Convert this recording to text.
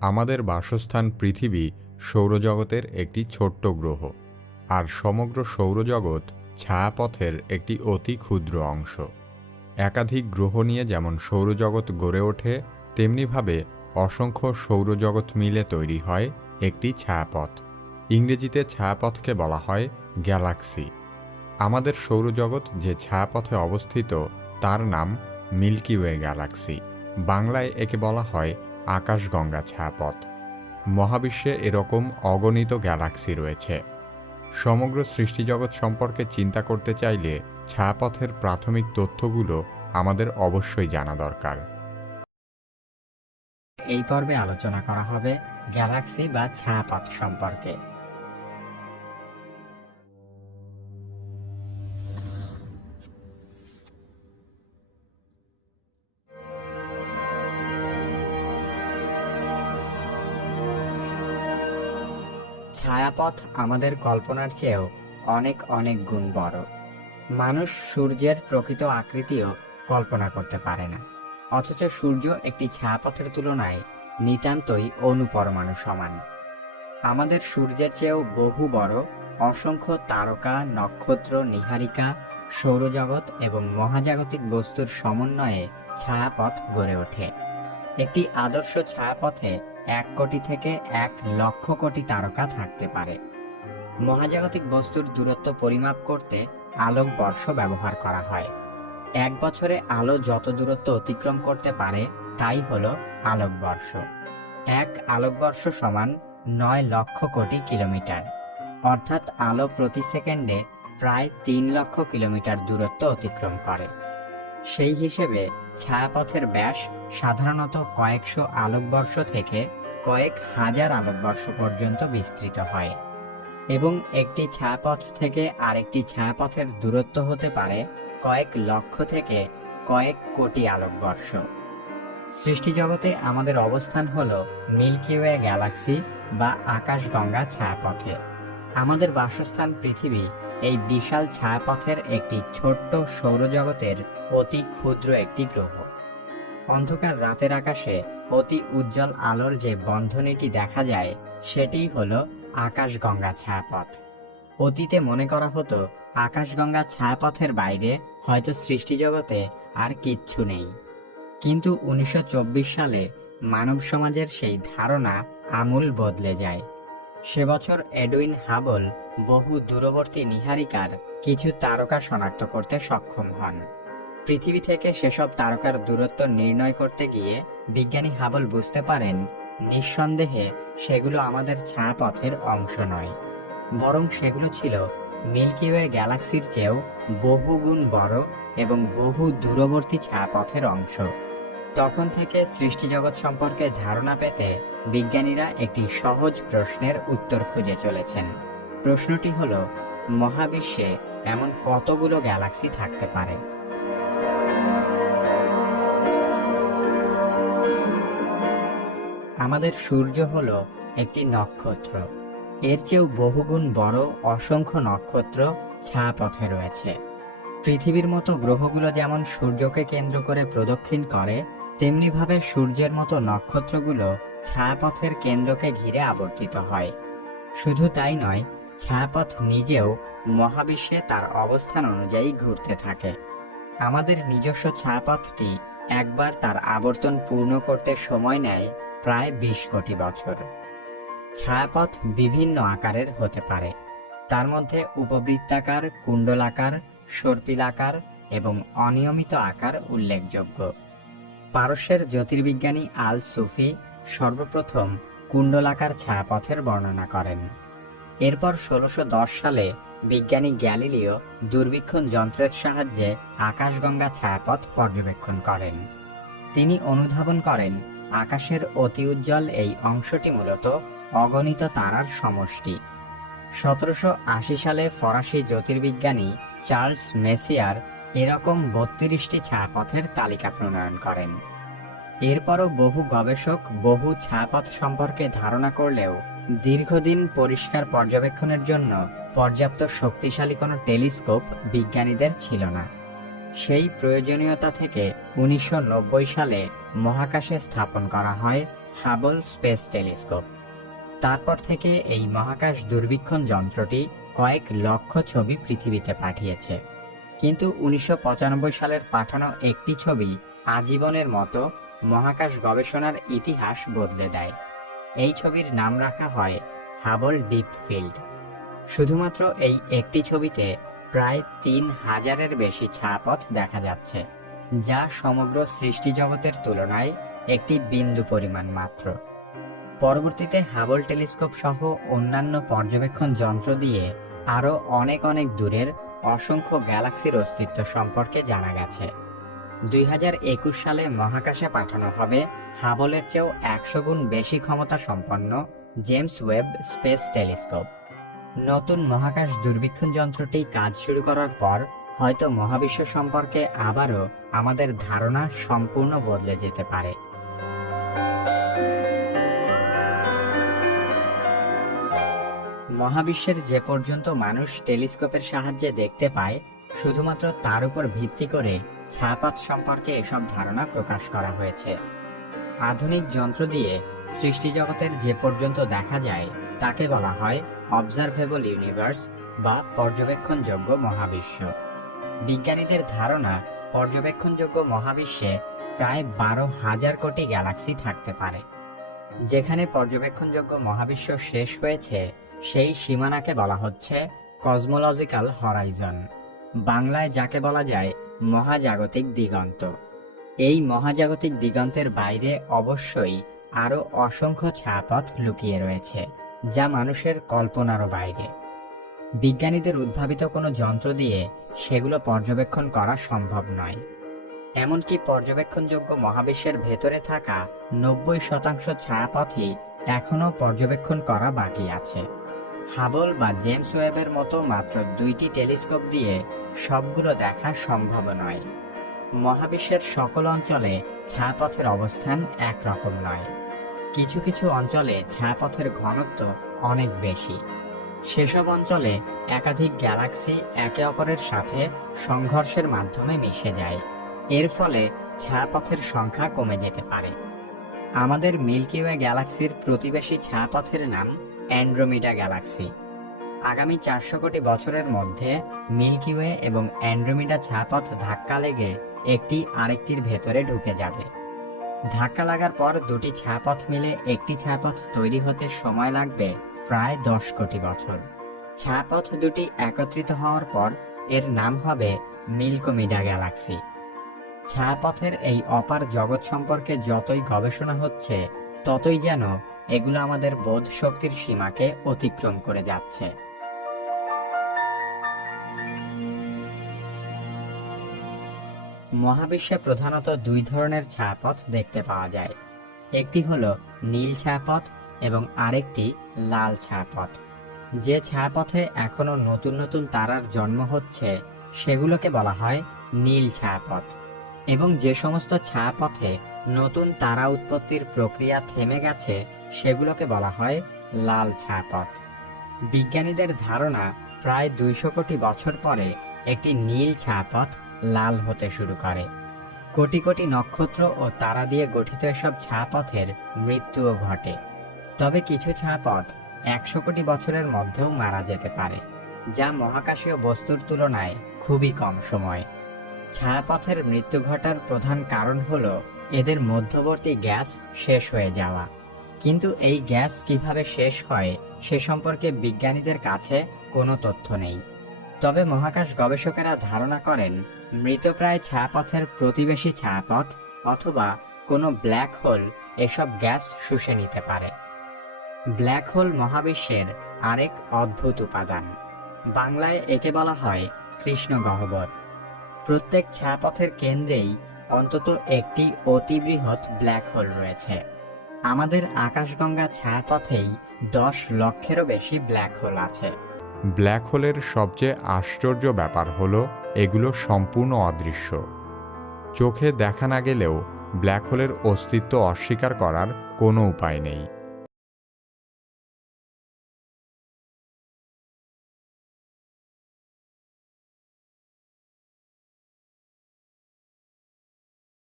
আমাদের বাসস্থান পৃথিবী সৌরজগতের একটি ছোট্ট গ্রহ, আর সমগ্র সৌরজগৎ ছায়াপথের একটি অতি ক্ষুদ্র অংশ। একাধিক গ্রহ নিয়ে যেমন সৌরজগৎ গড়ে ওঠে, তেমনিভাবে অসংখ্য সৌরজগৎ মিলে তৈরি হয় একটি ছায়াপথ। ইংরেজিতে ছায়াপথকে বলা হয় গ্যালাক্সি। আমাদের সৌরজগৎ যে ছায়াপথে অবস্থিত, তার নাম মিল্কি ওয়ে গ্যালাক্সি। বাংলায় একে বলা হয় আকাশগঙ্গা ছায়াপথ মহাবিশ্বে এরকম অগণিত গ্যালাক্সি রয়েছে। সমগ্র সৃষ্টিজগৎ সম্পর্কে চিন্তা করতে চাইলে ছায়াপথের প্রাথমিক তথ্যগুলো আমাদের অবশ্যই জানা দরকার। এই পর্বে আলোচনা করা হবে গ্যালাক্সি বা ছায়াপথ সম্পর্কে। ছায়াপথ আমাদের কল্পনার চেয়েও অনেক অনেক গুণ বড়। মানুষ সূর্যের প্রকৃত আকৃতিও কল্পনা করতে পারে না। অথচ সূর্য একটি ছায়াপথের তুলনায় নিতান্তই অনুপরমাণু সমান। আমাদের সূর্যের চেয়েও বহু বড় অসংখ্য তারকা, নক্ষত্র, নিহারিকা, সৌরজগৎ এবং মহাজাগতিক বস্তুর সমন্বয়ে ছায়াপথ গড়ে ওঠে। একটি আদর্শ ছায়াপথে এক কোটি থেকে এক লক্ষ কোটি তারকা থাকতে পারে। মহাজাগতিক বস্তুর দূরত্ব পরিমাপ করতে আলোক বর্ষ ব্যবহার করা হয়। এক বছরে আলো যত দূরত্ব অতিক্রম করতে পারে, তাই হল আলোকবর্ষ এক আলোকবর্ষ সমান নয় লক্ষ কোটি কিলোমিটার। অর্থাৎ আলো প্রতি সেকেন্ডে প্রায় তিন লক্ষ কিলোমিটার দূরত্ব অতিক্রম করে। সেই হিসেবে ছায়াপথের ব্যাস সাধারণত কয়েকশো আলোকবর্ষ থেকে কয়েক হাজার আলোকবর্ষ পর্যন্ত বিস্তৃত হয় এবং একটি ছায়াপথ থেকে আরেকটি ছায়াপথের দূরত্ব হতে পারে কয়েক লক্ষ থেকে কয়েক কোটি আলোকবর্ষ। সৃষ্টিজগতে আমাদের অবস্থান হল মিল্কি ওয়ে গ্যালাক্সি বা আকাশগঙ্গা ছায়াপথে। আমাদের বাসস্থান পৃথিবী এই বিশাল ছায়াপথের একটি ছোট্ট সৌরজগতের অতি ক্ষুদ্র একটি গ্রহ। অন্ধকার রাতের আকাশে অতি উজ্জ্বল আলোর যে বন্ধনীটি দেখা যায় সেটিই হল আকাশগঙ্গা ছায়াপথ। অতীতে মনে করা হতো, আকাশগঙ্গা ছায়াপথের বাইরে হয়তো সৃষ্টিজগতে আর কিচ্ছু নেই। কিন্তু উনিশশো চব্বিশ সালে মানব সমাজের সেই ধারণা আমূল বদলে যায়। সে বছর এডুইন হাবল বহু দূরবর্তী নিহারিকার কিছু তারকা শনাক্ত করতে সক্ষম হন। পৃথিবী থেকে সেসব তারকার দূরত্ব নির্ণয় করতে গিয়ে বিজ্ঞানী হাবল বুঝতে পারেন, নিঃসন্দেহে সেগুলো আমাদের ছায়াপথের অংশ নয়। বরং সেগুলো ছিল মিল্কি ওয়ে গ্যালাক্সির চেয়েও বহুগুণ বড় এবং বহু দূরবর্তী ছায়াপথের অংশ। তখন থেকে সৃষ্টিজগৎ সম্পর্কে ধারণা পেতে বিজ্ঞানীরা একটি সহজ প্রশ্নের উত্তর খুঁজে চলেছেন। প্রশ্নটি হল, মহাবিশ্বে এমন কতগুলো গ্যালাক্সি থাকতে পারে? আমাদের সূর্য হল একটি নক্ষত্র। এর চেয়েও বহুগুণ বড় অসংখ্য নক্ষত্র ছায়াপথে রয়েছে। পৃথিবীর মতো গ্রহগুলো যেমন সূর্যকে কেন্দ্র করে প্রদক্ষিণ করে তেমনিভাবে সূর্যের মতো নক্ষত্রগুলো ছায়াপথের কেন্দ্রকে ঘিরে আবর্তিত হয়। শুধু তাই নয়, ছায়াপথ নিজেও মহাবিশ্বে তার অবস্থান অনুযায়ী ঘুরতে থাকে। আমাদের নিজস্ব ছায়াপথটি একবার তার আবর্তন পূর্ণ করতে সময় নেয় প্রায় বিশ কোটি বছর। ছায়াপথ বিভিন্ন আকারের হতে পারে। তার মধ্যে উপবৃত্তাকার, কুণ্ডলাকার, সর্পিলাকার এবং অনিয়মিত আকার উল্লেখযোগ্য। পারস্যের জ্যোতির্বিজ্ঞানী আল সুফি সর্বপ্রথম কুণ্ডলাকার ছায়াপথের বর্ণনা করেন। এরপর ষোলোশো সালে বিজ্ঞানী গ্যালিলিও দূরবীক্ষণ যন্ত্রের সাহায্যে আকাশগঙ্গা ছায়াপথ পর্যবেক্ষণ করেন। তিনি অনুধাবন করেন, আকাশের অতি উজ্জ্বল এই অংশটি মূলত অগণিত তারার সমষ্টি। সতেরোশো আশি সালে ফরাসি জ্যোতির্বিজ্ঞানী চার্লস মেসিয়ার এরকম বত্রিশটি ছায়াপথের তালিকা প্রণয়ন করেন। এরপরও বহু গবেষক বহু ছায়াপথ সম্পর্কে ধারণা করলেও দীর্ঘদিন পরিষ্কার পর্যবেক্ষণের জন্য পর্যাপ্ত শক্তিশালী কোনো টেলিস্কোপ বিজ্ঞানীদের ছিল না। সেই প্রয়োজনীয়তা থেকে উনিশশো নব্বই সালে মহাকাশে স্থাপন করা হয় হাবল স্পেস টেলিস্কোপ তারপর থেকে এই মহাকাশ দূরবীক্ষণ যন্ত্রটি কয়েক লক্ষ ছবি পৃথিবীতে পাঠিয়েছে। কিন্তু উনিশশো পঁচানব্বই সালের পাঠানো একটি ছবি আজীবনের মতো মহাকাশ গবেষণার ইতিহাস বদলে দেয়। এই ছবির নাম রাখা হয় হাবল ডিপ ফিল্ড। শুধুমাত্র এই একটি ছবিতে প্রায় তিন হাজারের বেশি ছায়াপথ দেখা যাচ্ছে, যা সমগ্র সৃষ্টিজগতের তুলনায় একটি বিন্দু পরিমাণ মাত্র। পরবর্তীতে হাবল টেলিস্কোপ সহ অন্যান্য পর্যবেক্ষণ যন্ত্র দিয়ে আরও অনেক অনেক দূরের অসংখ্য গ্যালাক্সির অস্তিত্ব সম্পর্কে জানা গেছে। দুই হাজার একুশ সালে মহাকাশে পাঠানো হবে হাবলের চেয়েও একশো গুণ বেশি ক্ষমতা সম্পন্ন জেমস ওয়েব স্পেস টেলিস্কোপ। নতুন মহাকাশ দূরবীক্ষণ যন্ত্রটি কাজ শুরু করার পর হয়তো মহাবিশ্ব সম্পর্কে আবারও আমাদের ধারণা সম্পূর্ণ বদলে যেতে পারে। মহাবিশ্বের যে পর্যন্ত মানুষ টেলিস্কোপের সাহায্যে দেখতে পায়, শুধুমাত্র তার উপর ভিত্তি করে ছায়াপথ সম্পর্কে এসব ধারণা প্রকাশ করা হয়েছে। আধুনিক যন্ত্র দিয়ে সৃষ্টিজগতের যে পর্যন্ত দেখা যায়, তাকে বলা হয় অবজারভেবল ইউনিভার্স বা পর্যবেক্ষণযোগ্য মহাবিশ্ব। বিজ্ঞানীদের ধারণা, পর্যবেক্ষণযোগ্য মহাবিশ্বে প্রায় বারো হাজার কোটি গ্যালাক্সি থাকতে পারে। যেখানে পর্যবেক্ষণযোগ্য মহাবিশ্ব শেষ হয়েছে সেই সীমানাকে বলা হচ্ছে কসমোলজিক্যাল হরাইজন। বাংলায় যাকে বলা যায় মহাজাগতিক দিগন্ত। এই মহাজাগতিক দিগন্তের বাইরে অবশ্যই আরও অসংখ্য ছায়াপথ লুকিয়ে রয়েছে, যা মানুষের কল্পনারও বাইরে। বিজ্ঞানীদের উদ্ভাবিত কোনো যন্ত্র দিয়ে সেগুলো পর্যবেক্ষণ করা সম্ভব নয়। এমনকি পর্যবেক্ষণযোগ্য মহাবিশ্বের ভেতরে থাকা নব্বই শতাংশ ছায়াপথই এখনও পর্যবেক্ষণ করা বাকি আছে। হাবল বা জেমস ওয়েবের মতো মাত্র দুইটি টেলিস্কোপ দিয়ে সবগুলো দেখা সম্ভব নয়। মহাবিশ্বের সকল অঞ্চলে ছায়াপথের অবস্থান একরকম নয়। কিছু কিছু অঞ্চলে ছায়াপথের ঘনত্ব অনেক বেশি। সেসব অঞ্চলে একাধিক গ্যালাক্সি একে অপরের সাথে সংঘর্ষের মাধ্যমে মিশে যায়। এর ফলে ছায়াপথের সংখ্যা কমে যেতে পারে। আমাদের মিল্কি ওয়ে গ্যালাক্সির প্রতিবেশী ছায়াপথের নাম অ্যান্ড্রোমিডা গ্যালাক্সি। আগামী চারশো কোটি বছরের মধ্যে মিল্কি ওয়ে এবং অ্যান্ড্রোমিডা ছায়াপথ ধাক্কা লেগে একটি আরেকটির ভেতরে ঢুকে যাবে। ধাক্কা লাগার পর দুটি ছায়াপথ মিলে একটি ছায়াপথ তৈরি হতে সময় লাগবে প্রায় দশ কোটি বছর। ছায়াপথ দুটি একত্রিত হওয়ার পর এর নাম হবে মিল্কোমিডা গ্যালাক্সি। ছায়াপথের এই অপার জগৎ সম্পর্কে যতই গবেষণা হচ্ছে, ততই যেন এগুলো আমাদের বোধ শক্তির সীমাকে অতিক্রম করে যাচ্ছে। মহাবিশ্বে প্রধানত দুই ধরনের ছায়াপথ দেখতে পাওয়া যায়। একটি হলো নীল ছায়াপথ এবং আরেকটি লাল ছায়াপথ। যে ছায়াপথে এখনও নতুন নতুন তারার জন্ম হচ্ছে, সেগুলোকে বলা হয় নীল ছায়াপথ। এবং যে সমস্ত ছায়াপথে নতুন তারা উৎপত্তির প্রক্রিয়া থেমে গেছে, সেগুলোকে বলা হয় লাল ছায়াপথ। বিজ্ঞানীদের ধারণা প্রায় দুইশো কোটি বছর পরে একটি নীল ছায়াপথ লাল হতে শুরু করে। কোটি কোটি নক্ষত্র ও তারা দিয়ে গঠিত এসব ছায়াপথের মৃত্যুও ঘটে। তবে কিছু ছায়াপথ একশো কোটি বছরের মধ্যেও মারা যেতে পারে, যা মহাকাশীয় বস্তুর তুলনায় খুবই কম সময়। ছায়াপথের মৃত্যু ঘটার প্রধান কারণ হল এদের মধ্যবর্তী গ্যাস শেষ হয়ে যাওয়া। কিন্তু এই গ্যাস কীভাবে শেষ হয়, সে সম্পর্কে বিজ্ঞানীদের কাছে কোনো তথ্য নেই। তবে মহাকাশ গবেষকেরা ধারণা করেন মৃতপ্রায় ছায়াপথের প্রতিবেশী ছায়াপথ অথবা কোনো ব্ল্যাক হোল এসব গ্যাস শুষে নিতে পারে। ব্ল্যাক হোল মহাবিশ্বের আরেক অদ্ভুত উপাদান। বাংলায় একে বলা হয় কৃষ্ণ গহ্বর প্রত্যেক ছায়াপথের কেন্দ্রেই অন্তত একটি অতিবৃহৎ ব্ল্যাক হোল রয়েছে। আমাদের আকাশগঙ্গা ছায়াপথেই দশ লক্ষেরও বেশি ব্ল্যাক হোল আছে। ব্ল্যাক হোলের সবচেয়ে আশ্চর্য ব্যাপার হল, এগুলো সম্পূর্ণ অদৃশ্য। চোখে দেখা না গেলেও ব্ল্যাক হোলের অস্তিত্ব অস্বীকার করার কোনো উপায় নেই।